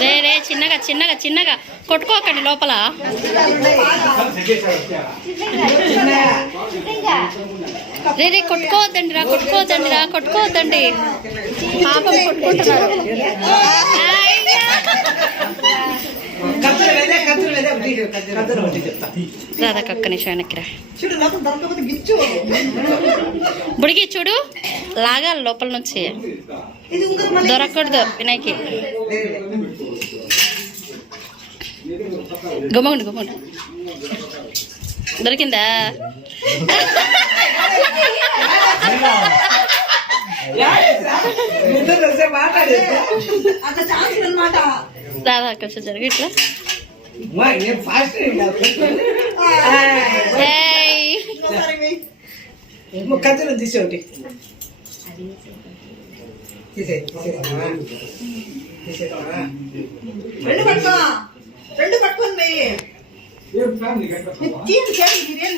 రే రే చిన్నగా చిన్నగా చిన్నగా కొట్టుకోకండి లోపల. రే రే కొట్టుకోవద్దండి రా, కొట్టుకోవద్దండి రా, కొట్టుకోవద్దండి. పాపం కొట్టుకుంటున్నారు. రాదా ఒక్క నిమిషం వెనక్కి రా. బుడికి చూడు, లాగాలి లోపల నుంచి, దొరకకూడదు వినాయకి. గుమ్మండి గుమ్మండి. దొరికిందా? రాదా కొంచెం జరిగి ఇట్లా. కథలు తీసేటి రెండు పట్టుకుంది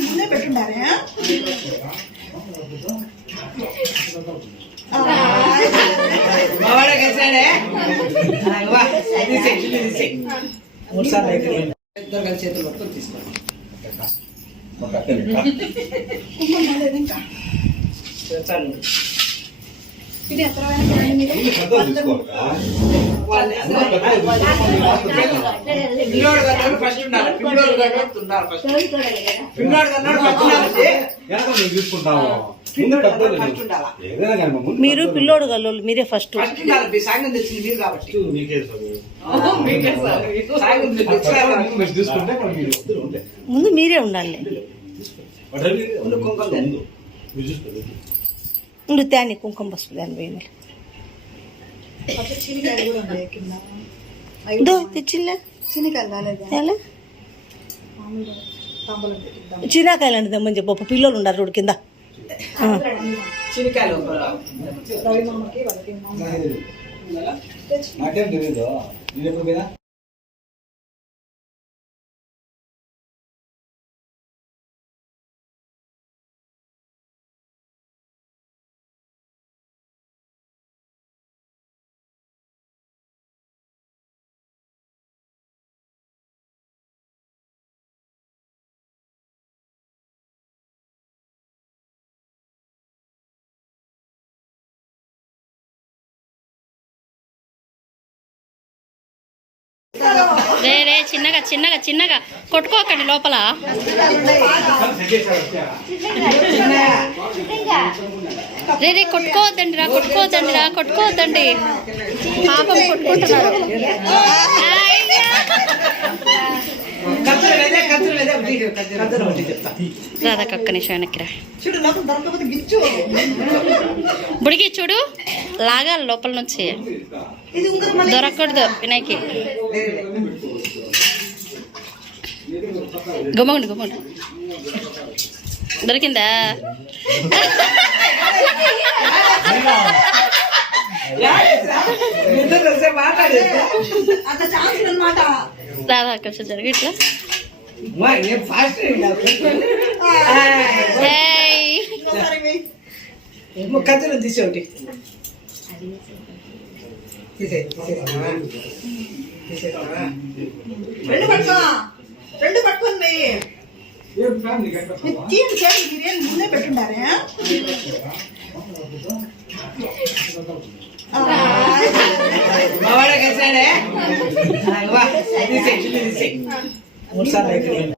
ముందే పెట్టుండారే. చేతులు పట్టుకొని తీసుకోండి. మీరు పిల్లోడు గల్లోళ్ళు మీరే ఫస్ట్. ముందు మీరే ఉండాలి. ఉండు త్యాన్ని కుంకుమ పసుపు దాన్ని వేయండి. తెచ్చిల్లా చిన్నకాయలు అంటే తెమ్మని చెప్పు. పిల్లలు ఉన్నారు రోడ్డు కింద. నాకేం తెలియదు. రే రే చిన్నగా చిన్నగా చిన్నగా కొట్టుకోకండి లోపల. రే రే కొట్టుకోవద్దండి రా, కొట్టుకోవద్దండి రా, కొట్టుకోవద్దండి. పాపం కొట్టుకుంటున్నారు. రాదా ఒక్క నిమిషం వెనక్కి రా. బుడికి చూడు, లాగాలి లోపల నుంచి, దొరకకూడదు వినాయకి. గుమ్మండి గుమ్మండి. దొరికిందా? రాదా కొంచెం జరిగి ఇట్లా. కథలు తీసేటి రెండు పట్టుకుంది ముందే పెట్టుండారే. మూడు సార్లు